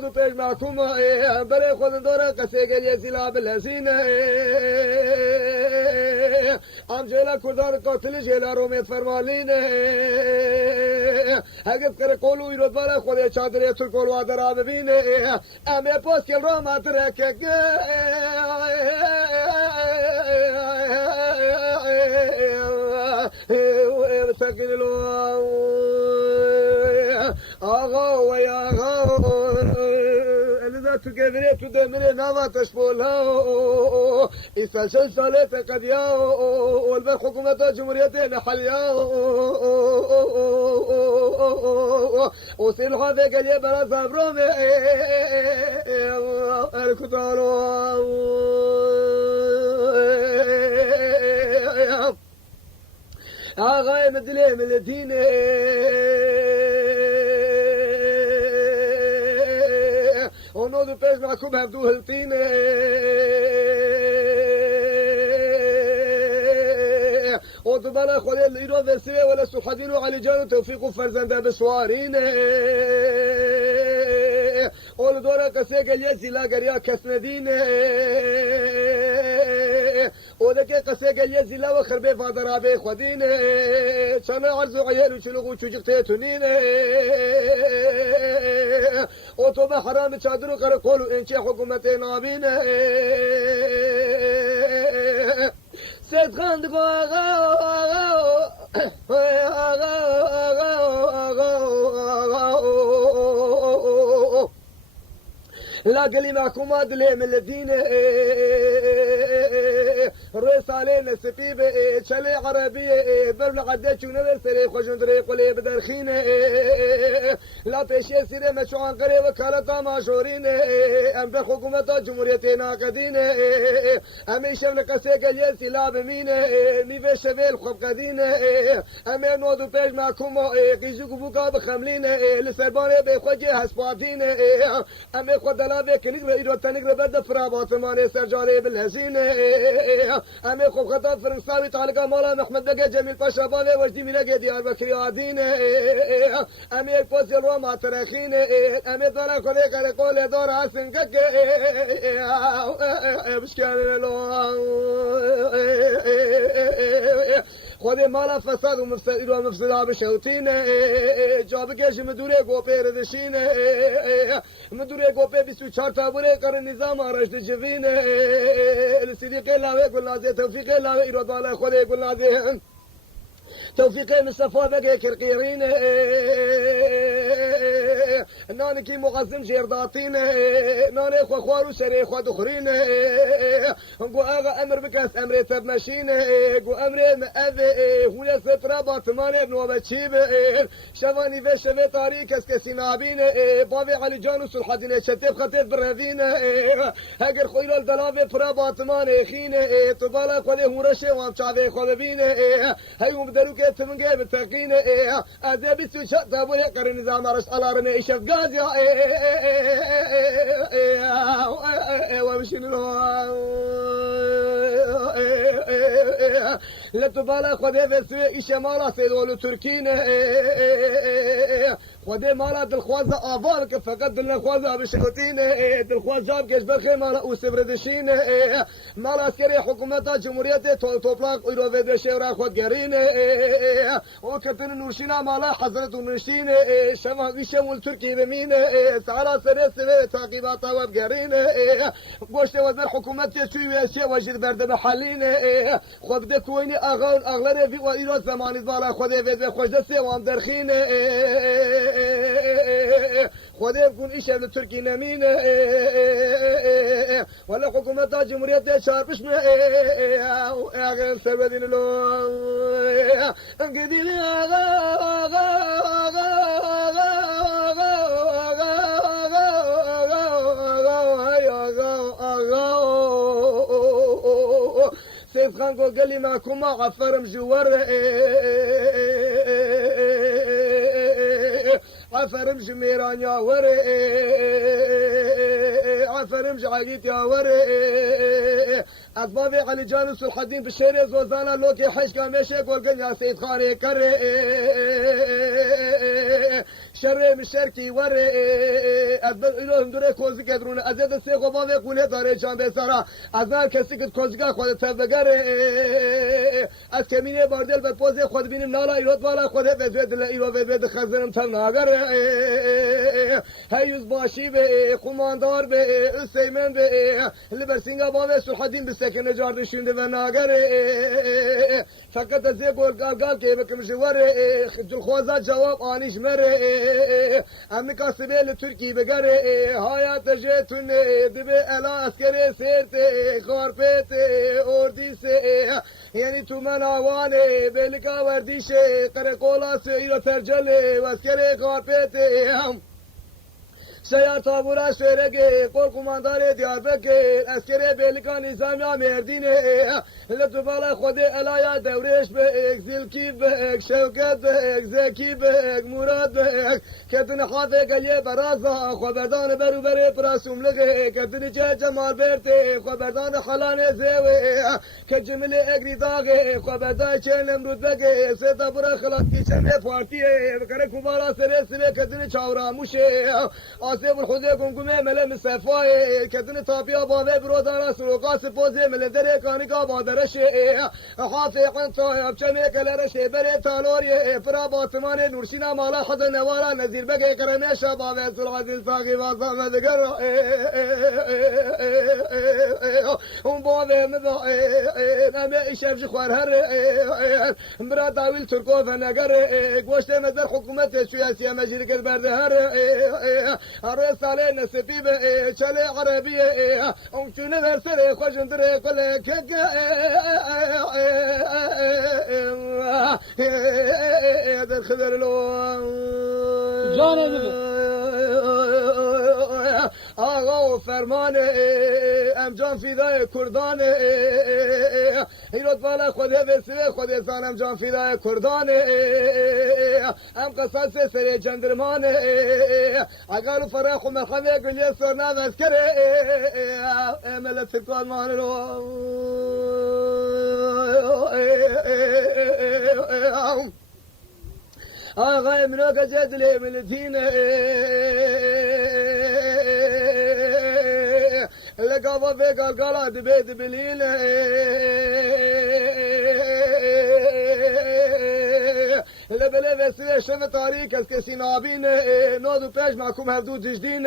خود پیش محکوم برای خود داره قصه گریه سیلا بلسینه ام جیلا کردار قاتل جیلا رومیت فرمالینه اگر کر قولو ایرود بالا خود چادر تر قولو آدرا ببینه امه پاس کل را ماترکه سکن لو آغا و یا آغا تو گذری تو دمری نواتش بولا ایسا ساله تقدیا والبا حکومت جمهوریت نحلیا وسيل هذا قال يا بلا صبرهم الكتارو آغاي مدلي من الدين ونودو بيش معكم هبدو هلطين وطبالا خولي الإيرو ذسي ولا سحدين وعلي جانو توفيق فرزنده بسوارين ولدورا قسيق اليسي لا قريا كسندين ودكي قسيق اليسي لا وخربي فادرابي خودين شانا عرزو عيال وشلوغو چوجق تونين وطوبا حرام چادرو قرقولو انشي حكومتي نابين سيد خاندق لا قلي معكم أدلي من الدين رسالة نسبيب شلي عربي برنا عدي شنو سري خشون طريق ولي بدرخين لا بيشي سيري مشوان قري وكالة ماشورين أم بحكومة جمهورية ناقدين أم يشم لقسيق اليسي لا بمين نيفي شبيل خب قدين أم نودو بيش معكم قيجوك بوكا بخملين لسرباني بخوجي هسباتين أم خدلا بكنيك بإيرو تنك ببدا فرابات ماني سرجاري بالهزين أمي خوب خطا فرنساوي تعلق مولا محمد بقى جميل باشا بالي وجدي ملاقي ديار بكري عادين أمي الفوز يلوى مع تراخين أمي ضرا كولي كاري قولي دور عسن كك بشكال لو خودي مالا فساد ومفسد ومفسد بشوتين جابكش مدوري قوبي ردشين مدوري قوبي بسو چارتا بوري كار نظام رشد جوين الصديق لاوي قلنا توفيق لاوي إيراد على خودي قلنا توفيق مصطفى بقى كرقيرين نانكي مغزم جيرداتين ناني خو خوارو شري خو دخرين قو اغا امر بكاس امري تبمشين قو امري مأذي هولا سترا باتماني بنو بچيب شواني في شوي تاريك اسكسي نابين بابي علي جانو سلحدين شتيب خطيب برهدين هاگر خويلو الدلافي برا باتماني خين تبالا قولي هورشي وام چاوي خو ببين هايو بدلوك تمنگي بتقين ازي بسو شا تابولي قرن نظام رش على رمي ايشف قازي ومشين لا تبالا خدي في سوي ايش مالا سيدولو تركين خدي مالا دلخوازة افالك فقط دلخوازة بشكوتين دلخوازة بكش بخي مالا وسبردشين مالا عسكري حكومة جمهورية توبلاق ايرو في دشيورا خود قرين وكتن نورشينا مالا حضرت نورشين شما ويشم التركي بمين تعالى سري سوي تعقيباتا وبقرين قوشت وزير حكومة شوي ويشي وجد برد بحلين خود بده كويني اغلر في ايرو زماني بالا خدي في خوش دسي وام درخين خدي يكون ايش التركي نمين ولا حكومة جمهورية شاربش ما اغل سبدين لو انقدي سيد خان قال لي معكم عفر مجور عفر مجميران يا وري عفر مجعيت يا وري أطبابي علي جانوس الحدين بالشيري زوزانا لوكي حش كاميشي قول يا سيد خاني كري شر مشرکی وره از بر ایلو هندوره کوزی کدرونه از ده سه خوبا و قونه داره جان بسارا از نار کسی که کوزگا خود تبگره از کمینه باردل به پوز خود بینیم نالا ایراد والا خود وزد ل ایرو وزد خزنم تل ناگره هیوز باشی به خماندار به سیمن به لبرسینگا باوه سلحدین بسکن جارد شونده و ناگره فقط از گل گال که بکم جواره جل خوازا جواب آنیش مره امریکا سبیل ترکی بگره حیات جتون دبه الا اسکره سیرت خارپت اردیس یعنی تو من آوانه بلکا وردیشه قرقولا سیرا ترجله و اسکره خارپت سیار تابورا شورگه قول قماندار دیاربکر اسکر بلکا نظامیا مردینه لطفالا خود الایا دورش به اکزیل کی به اک شوکت به اک زکی به اک مراد به اک کتن حافه گلیه برازا خبردان برو بره پراسوم لگه کتن چه جمال برته خبردان خلانه زیوه که جمله اگری داغه خبردان چه نمرود بگه سیتا برا خلاقی چمه پارتیه بکره کبارا سره سره کتن چاوراموشه آسیب الخوزه گمگمه مله مصفای کتن تاپیا باوه برودارا سروقاس پوزه مله دره کانیکا بادرشه حافی قنطا چمه کلرشه بره تالوری پرا باطمان نورشینا مالا حد نوارا نزیر بگه کرمیشا باوه سلحدین ساقی وازا مدگر اون باوه مبعین امه ایشفج خوار هر برا داویل ترکو فنگر گوشت مدر حکومت سیاسی مجرکت برده هر ساله نسبی به چله عربیه اون چونه برسره خوشندره کله که در خدر لو جانه آقا و فرمان امجان فیدای کردان ایراد بالا خوده بسیوه خوده زان امجان فیدای کردان ام قصاص سری جندرمان اگر فراخ و مخوه گلیه سرنا وزکره امل ترکان مانلو آقا امنو که جدلی من دینه لقابا في قلقلات بيت بليل لبلي بسي شف طريق اسكسي نابين نودو پیش ماكم هفدو تجدين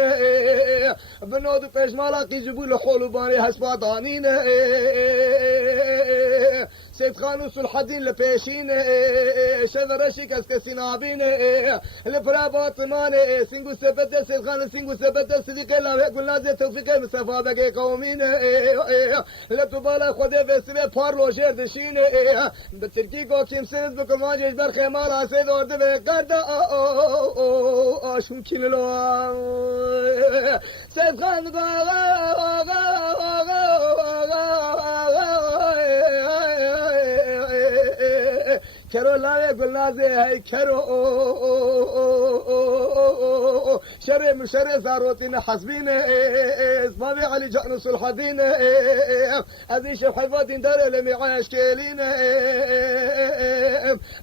بنودو پیش مالاقي جبول حولو باني هسباطانين سيد خانو سلحدين لبيشين شفرشي كسكسي نابين لبرا باطمان سنگو سبت سيد خانو سنگو سبت صديق الله قلنا زي توفيق مصطفى بقي قومين لبتبالا خوده بسي پارلو جردشين بتركي کو كيمسنز بكمان جيش برخيمال آسه دورده به قرده آشون کلو سید خان کرو لاوه گلنازه های کرو شر مشر زاروتين حسبين اسمامي علي جان سلحدين ازيش حفاظين دار لمعاش كيلين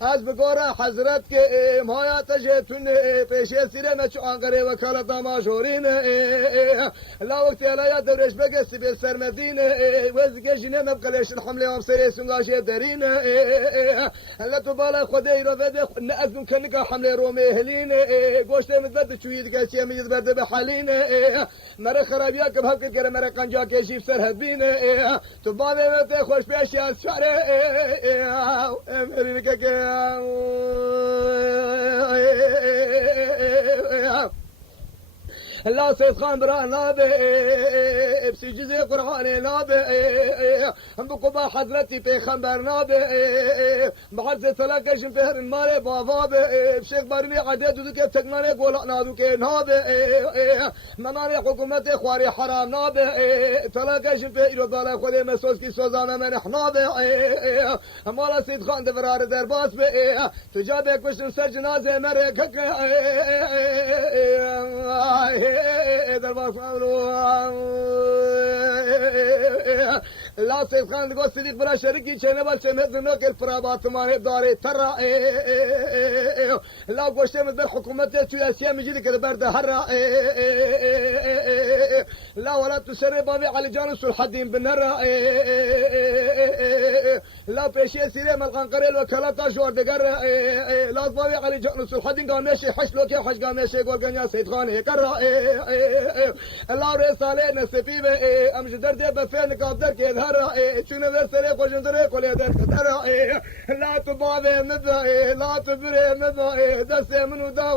از بگورا حضرت کے مایا تجتون پیش سیره مچ انقره وکالت ماجورین لا وقت لا دورش بگس به سرمدین وزگه جنه مبقلش الحمله ام سری سنگاش درین لا تبالا خدای رو بده نازم کنک حمله رومه هلین گوشت مزد چوید کسی میز برده به حالین مره خرابیا که بهک کرے مره قنجا که جیب سرحدین تو باده مت خوش پیش از شاره امری که لا سيد خان برا نابه بسي جزء قرآن نابه بقبا حضرتي پیغمبر نابه بحرز تلاقش فهر المال بابابه بشيخ بارني عدد دو که تقنانه قولا نادو که نابه مناني حكومت خواري حرام نابه تلاقش فهر بالا خود مسوس کی سوزانه منح نابه مالا سيد خان دفرار درباس به تجابه کشن سر جنازه مره در باز لا سيد خان تقول صديق برا شركي شنو بس نوك الفرابات ماني داري ترى لا قوشت من الحكومة السياسية مجيلك البرد هرا لا ولا تسرب بابي على جانب الحدين بالنرا لا فيشي سيري ملقان قريل وكالتا جور دقر لا بابي على جانب الحدين قام ماشي حش لوكي حش قام ماشي قول قنيا سيد خان هكرا لا رسالة نسفي امش درد بفين قابدر كي هرا شنو برسلي خوشندري قولي در كترا لا تبابي مبا لا تبري مبا دسي منو داوا